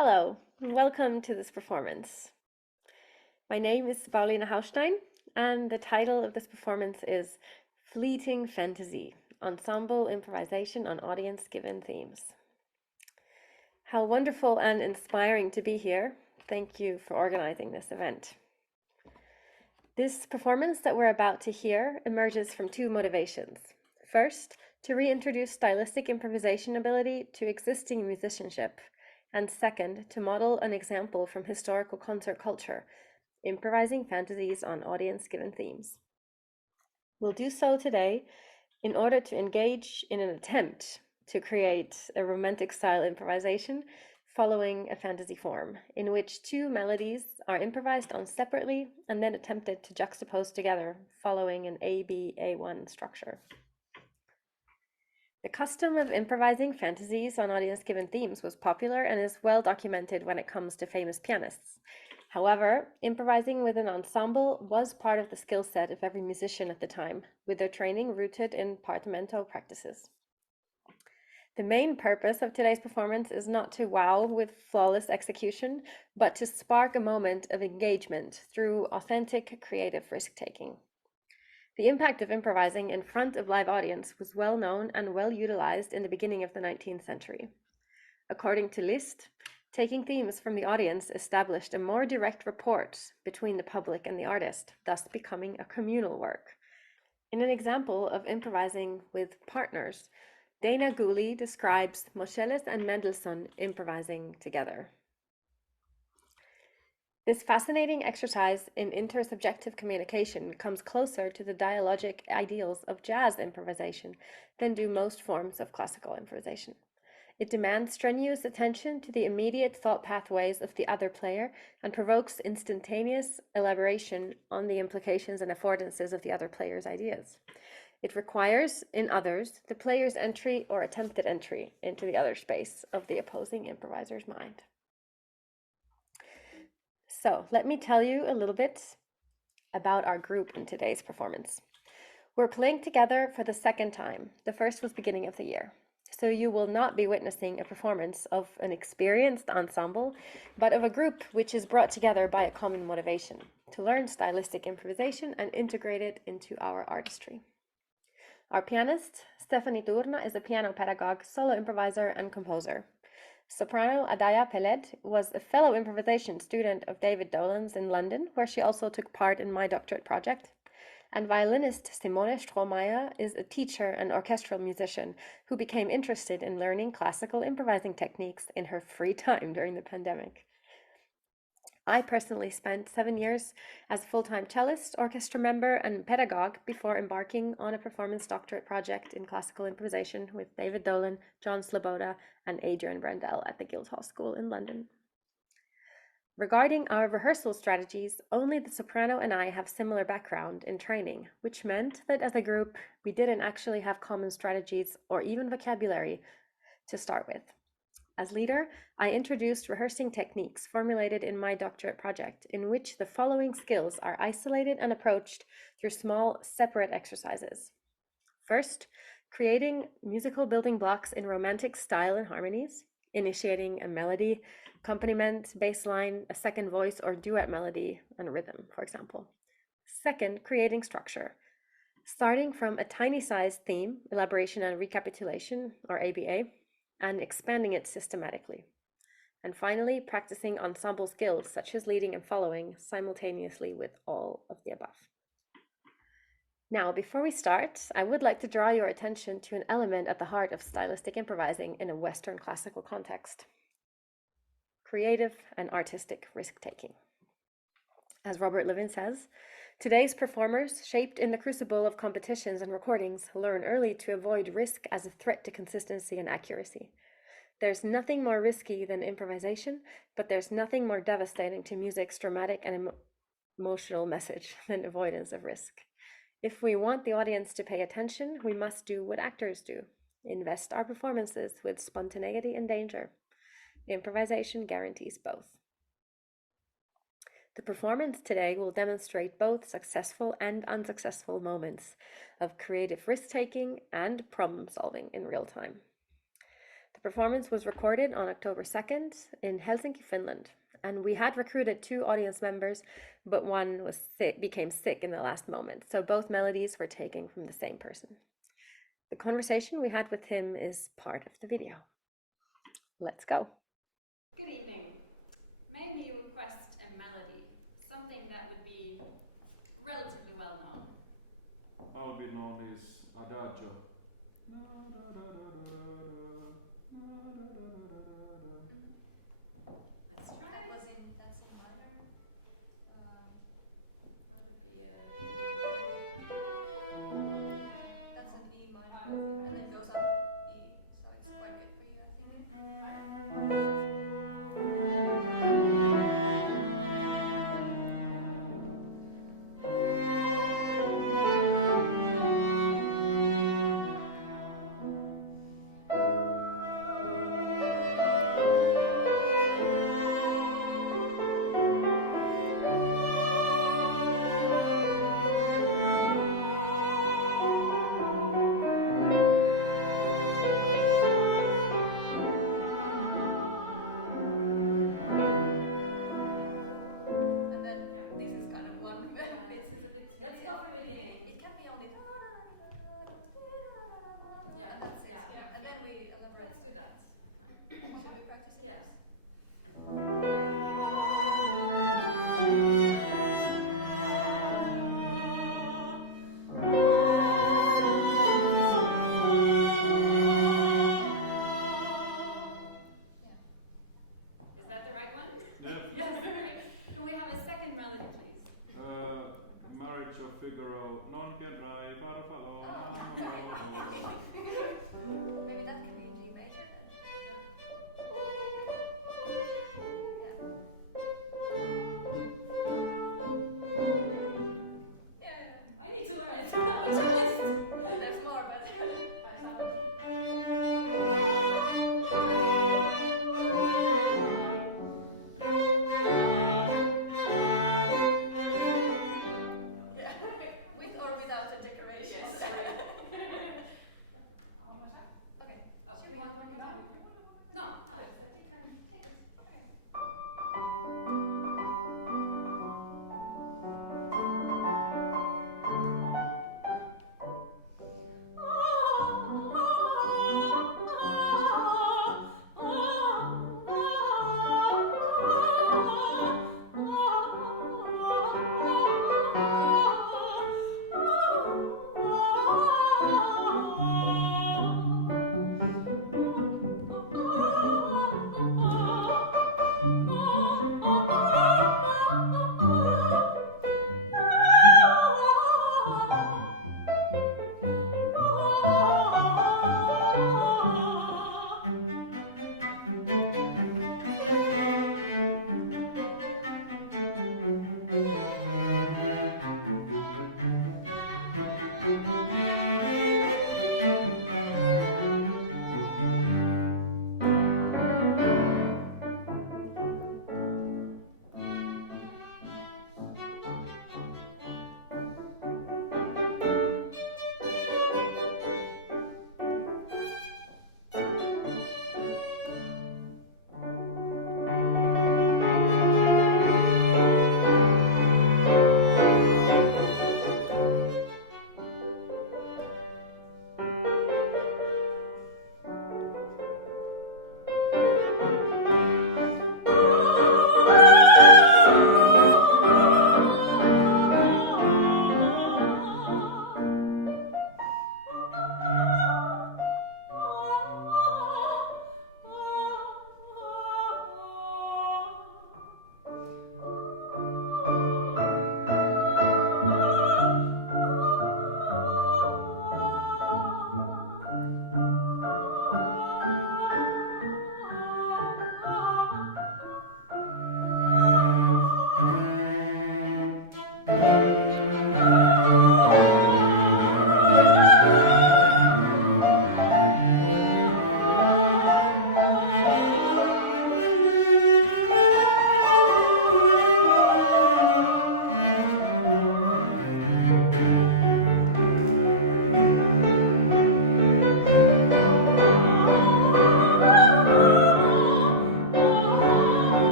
Hello, and welcome to this performance. My name is Paulina Haustein, and the title of this performance is Fleeting Fantasy, Ensemble Improvisation on Audience-Given Themes. How wonderful and inspiring to be here. Thank you for organizing this event. This performance that we're about to hear emerges from two motivations. First, to reintroduce stylistic improvisation ability to existing musicianship, and second, to model an example from historical concert culture, improvising fantasies on audience-given themes. We'll do so today in order to engage in an attempt to create a romantic style improvisation following a fantasy form, in which two melodies are improvised on separately and then attempted to juxtapose together following an A-B-A-1 structure. The custom of improvising fantasies on audience-given themes was popular and is well documented when it comes to famous pianists. However, improvising with an ensemble was part of the skill set of every musician at the time, with their training rooted in portamento practices. The main purpose of today's performance is not to wow with flawless execution, but to spark a moment of engagement through authentic creative risk-taking. The impact of improvising in front of live audience was well known and well utilized in the beginning of the 19th century. According to Liszt, taking themes from the audience established a more direct rapport between the public and the artist, thus becoming a communal work. In an example of improvising with partners, Dana Gooley describes Moscheles and Mendelssohn improvising together. This fascinating exercise in intersubjective communication comes closer to the dialogic ideals of jazz improvisation than do most forms of classical improvisation. It demands strenuous attention to the immediate thought pathways of the other player and provokes instantaneous elaboration on the implications and affordances of the other player's ideas. It requires, in others, the player's entry or attempted entry into the other space of the opposing improviser's mind. So let me tell you a little bit about our group in today's performance. We're playing together for the second time. The first was beginning of the year. So you will not be witnessing a performance of an experienced ensemble, but of a group which is brought together by a common motivation, to learn stylistic improvisation and integrate it into our artistry. Our pianist, Stephanie Turna, is a piano pedagogue, solo improviser, and composer. Soprano Adaya Peled was a fellow improvisation student of David Dolan's in London, where she also took part in my doctorate project. And violinist Simone Strohmeier is a teacher and orchestral musician who became interested in learning classical improvising techniques in her free time during the pandemic. I personally spent 7 years as a full-time cellist, orchestra member, and pedagogue before embarking on a performance doctorate project in classical improvisation with David Dolan, John Sloboda, and Adrian Brandel at the Guildhall School in London. Regarding our rehearsal strategies, only the soprano and I have similar background in training, which meant that as a group, we didn't actually have common strategies or even vocabulary to start with. As leader, I introduced rehearsing techniques formulated in my doctorate project, in which the following skills are isolated and approached through small, separate exercises. First, creating musical building blocks in romantic style and harmonies, initiating a melody, accompaniment, bass line, a second voice, or duet melody and rhythm, for example. Second, creating structure, starting from a tiny sized theme, elaboration and recapitulation, or ABA, and expanding it systematically. And finally, practicing ensemble skills such as leading and following simultaneously with all of the above. Now, before we start, I would like to draw your attention to an element at the heart of stylistic improvising in a Western classical context: creative and artistic risk-taking. As Robert Levin says, today's performers, shaped in the crucible of competitions and recordings, learn early to avoid risk as a threat to consistency and accuracy. There's nothing more risky than improvisation, but there's nothing more devastating to music's dramatic and emotional message than avoidance of risk. If we want the audience to pay attention, we must do what actors do: invest our performances with spontaneity and danger. Improvisation guarantees both. The performance today will demonstrate both successful and unsuccessful moments of creative risk-taking and problem-solving in real time. The performance was recorded on October 2nd in Helsinki, Finland, and we had recruited 2 audience members, but one became sick in the last moment, so both melodies were taken from the same person. The conversation we had with him is part of the video. Let's go. Good evening. May we request a melody, something that would be relatively well known? I'll be known as Adagio. Let's try. That's in minor. That's an E minor, and then goes up E, so it's quite good for you, I think.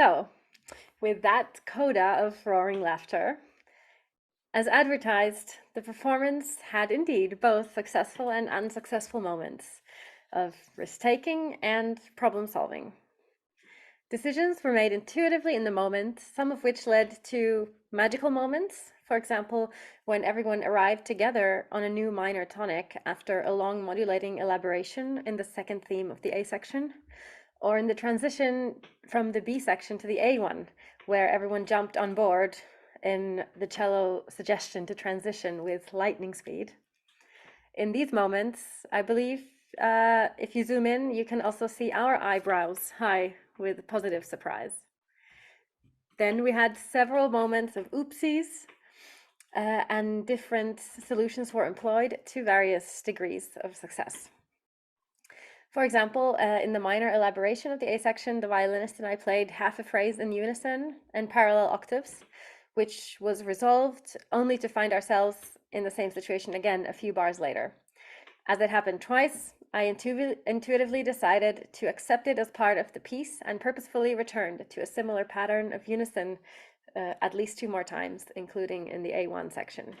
So, with that coda of roaring laughter, as advertised, the performance had indeed both successful and unsuccessful moments of risk-taking and problem-solving. Decisions were made intuitively in the moment, some of which led to magical moments. For example, when everyone arrived together on a new minor tonic after a long modulating elaboration in the second theme of the A section, or in the transition from the B section to the A one, where everyone jumped on board in the cello suggestion to transition with lightning speed. In these moments, I believe if you zoom in, you can also see our eyebrows high with positive surprise. Then we had several moments of oopsies, and different solutions were employed to various degrees of success. For example, in the minor elaboration of the A section, the violinist and I played half a phrase in unison and parallel octaves, which was resolved only to find ourselves in the same situation again a few bars later. As it happened twice, I intuitively decided to accept it as part of the piece and purposefully returned to a similar pattern of unison at least 2 more times, including in the A1 section.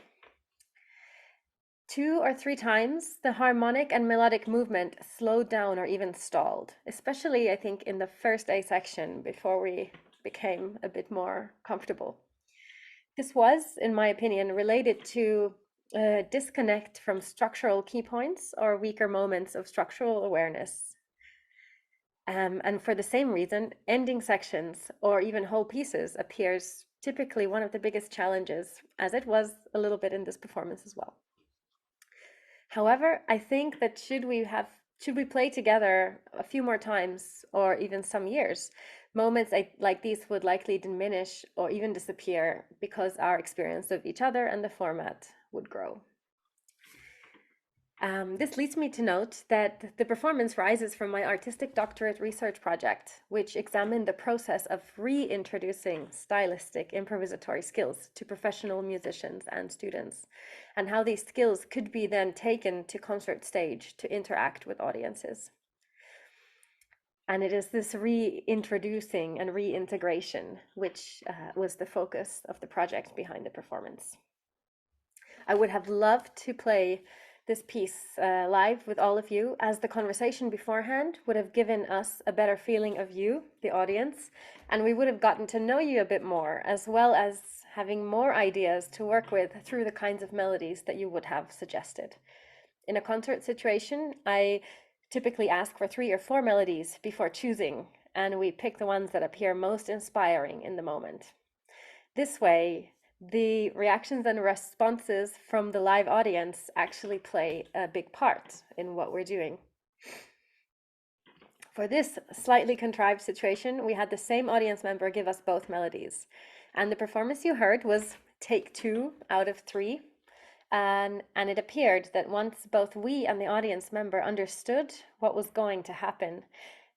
2 or 3 times, the harmonic and melodic movement slowed down or even stalled, especially, I think, in the first A section before we became a bit more comfortable. This was, in my opinion, related to a disconnect from structural key points or weaker moments of structural awareness. And for the same reason, ending sections or even whole pieces appears typically one of the biggest challenges, as it was a little bit in this performance as well. However, I think that should we play together a few more times or even some years, moments like these would likely diminish or even disappear because our experience of each other and the format would grow. This leads me to note that the performance rises from my artistic doctorate research project, which examined the process of reintroducing stylistic improvisatory skills to professional musicians and students, and how these skills could be then taken to concert stage to interact with audiences. And it is this reintroducing and reintegration which was the focus of the project behind the performance. I would have loved to play this piece live with all of you, as the conversation beforehand would have given us a better feeling of you, the audience, and we would have gotten to know you a bit more, as well as having more ideas to work with through the kinds of melodies that you would have suggested. In a concert situation, I typically ask for 3 or 4 melodies before choosing, and we pick the ones that appear most inspiring in the moment. This way, the reactions and responses from the live audience actually play a big part in what we're doing. For this slightly contrived situation, we had the same audience member give us both melodies. And the performance you heard was take 2 out of 3. And it appeared that once both we and the audience member understood what was going to happen,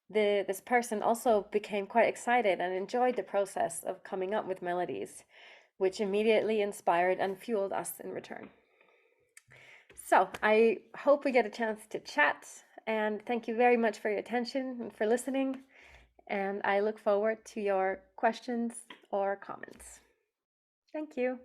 this person also became quite excited and enjoyed the process of coming up with melodies, which immediately inspired and fueled us in return. So I hope we get a chance to chat, and thank you very much for your attention and for listening, and I look forward to your questions or comments. Thank you.